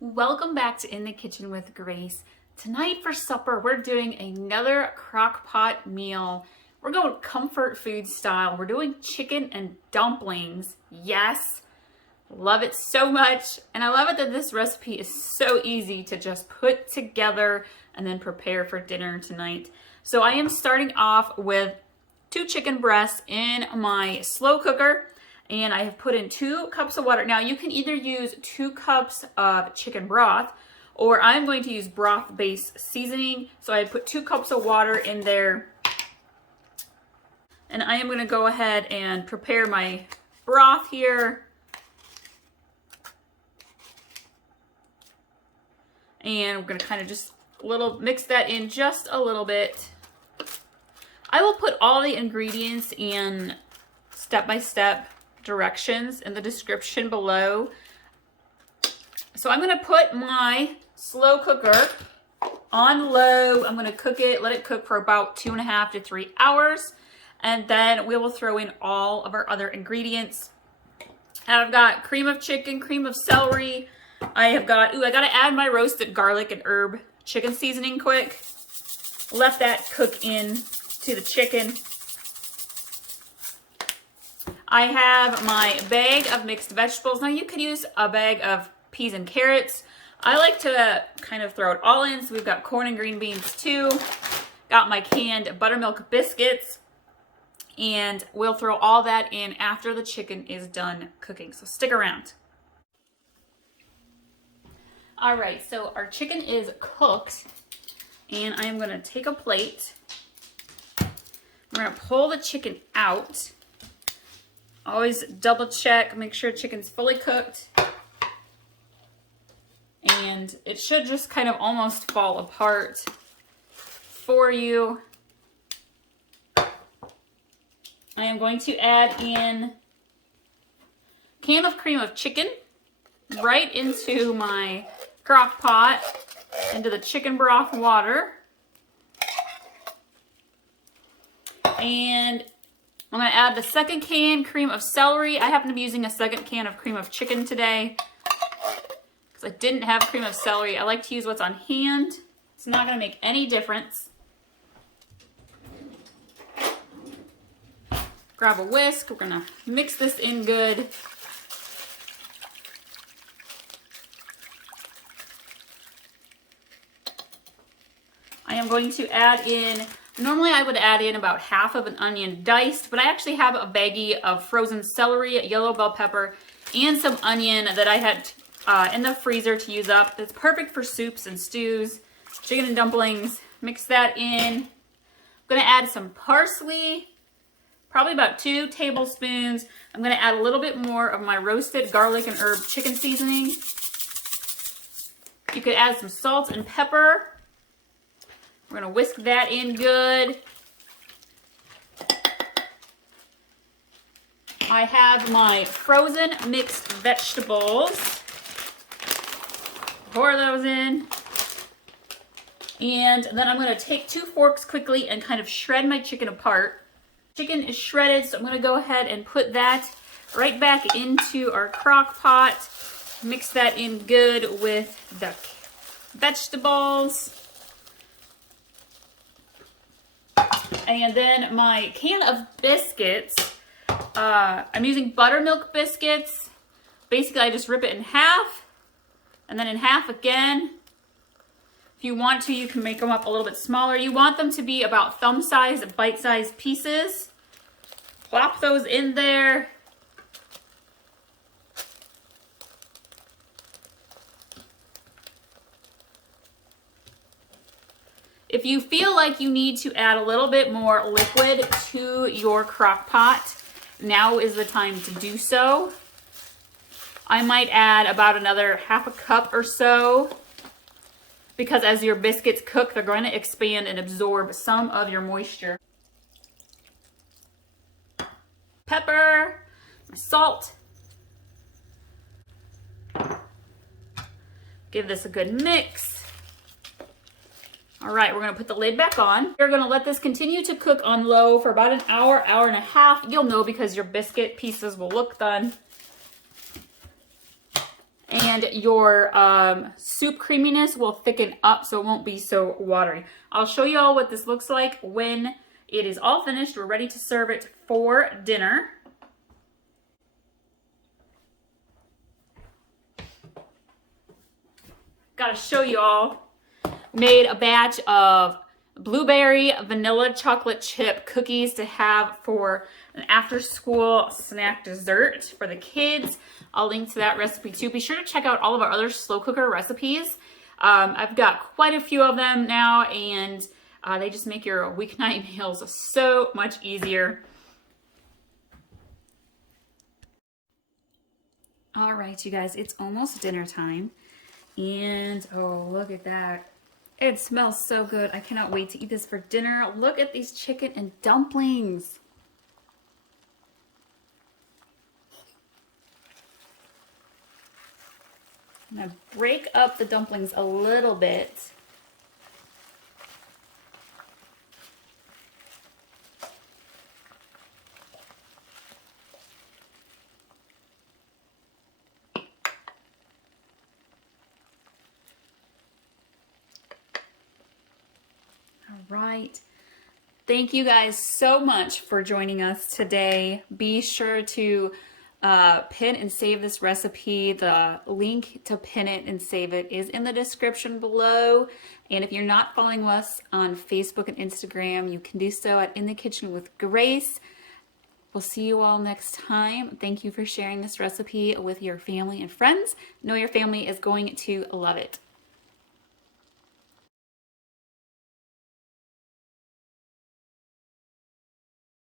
Welcome back to In the Kitchen with Grace. Tonight for supper, we're doing another crock pot meal. We're going comfort food style. We're doing chicken and dumplings. Yes, love it so much. And I love it that this recipe is so easy to just put together and then prepare for dinner tonight. So I am starting off with 2 chicken breasts in my slow cooker. And I have put in 2 cups of water. Now you can either use 2 cups of chicken broth, or I'm going to use broth-based seasoning. So I put 2 cups of water in there. And I am going to go ahead and prepare my broth here. And we're going to kind of just mix that in just a little bit. I will put all the ingredients in step-by-step directions in the description below. So I'm going to put my slow cooker on low. I'm going to cook it, let it cook for about 2.5 to 3 hours. And then we will throw in all of our other ingredients. I've got cream of chicken, cream of celery. I got to add my roasted garlic and herb chicken seasoning quick. Let that cook in to the chicken. I have my bag of mixed vegetables. Now you could use a bag of peas and carrots. I like to kind of throw it all in. So we've got corn and green beans too. Got my canned buttermilk biscuits. And we'll throw all that in after the chicken is done cooking. So stick around. All right, so our chicken is cooked. And I am going to take a plate. We're going to pull the chicken out. Always double check, make sure chicken's fully cooked. And it should just kind of almost fall apart for you. I am going to add in a can of cream of chicken right into my crock pot, into the chicken broth water. And I'm going to add the second can cream of celery. I happen to be using a second can of cream of chicken today because I didn't have cream of celery. I like to use what's on hand. It's not going to make any difference. Grab a whisk. We're going to mix this in good. I am going to add in, normally I would add in about half of an onion diced, but I actually have a baggie of frozen celery, yellow bell pepper, and some onion that I had in the freezer to use up. It's perfect for soups and stews, chicken and dumplings. Mix that in. I'm going to add some parsley, probably about 2 tablespoons. I'm going to add a little bit more of my roasted garlic and herb chicken seasoning. You could add some salt and pepper. We're going to whisk that in good. I have my frozen mixed vegetables. Pour those in. And then I'm going to take 2 forks quickly and kind of shred my chicken apart. Chicken is shredded, so I'm going to go ahead and put that right back into our crock pot. Mix that in good with the vegetables. And then my can of biscuits, I'm using buttermilk biscuits. Basically, I just rip it in half and then in half again. If you want to, you can make them up a little bit smaller. You want them to be about thumb-sized, bite-sized pieces. Plop those in there. If you feel like you need to add a little bit more liquid to your crock pot, now is the time to do so. I might add about another half a cup or so, because as your biscuits cook, they're going to expand and absorb some of your moisture. Pepper, salt. Give this a good mix. All right, we're going to put the lid back on. You're going to let this continue to cook on low for about an hour, hour and a half. You'll know because your biscuit pieces will look done. And and your soup creaminess will thicken up so it won't be so watery. I'll show you all what this looks like when it is all finished. We're ready to serve it for dinner. Gotta show you all. Made a batch of blueberry vanilla chocolate chip cookies to have for an after school snack dessert for the kids. I'll link to that recipe too. Be sure to check out all of our other slow cooker recipes. I've got quite a few of them now, and they just make your weeknight meals so much easier. All right, you guys, it's almost dinner time. And oh, look at that. It smells so good. I cannot wait to eat this for dinner. Look at these chicken and dumplings. I'm gonna break up the dumplings a little bit. Right. Thank you guys so much for joining us today. Be sure to pin and save this recipe. The link to pin it and save it is in the description below. And if you're not following us on Facebook and Instagram, you can do so at In the Kitchen with Grace. We'll see you all next time. Thank you for sharing this recipe with your family and friends. Know your family is going to love it.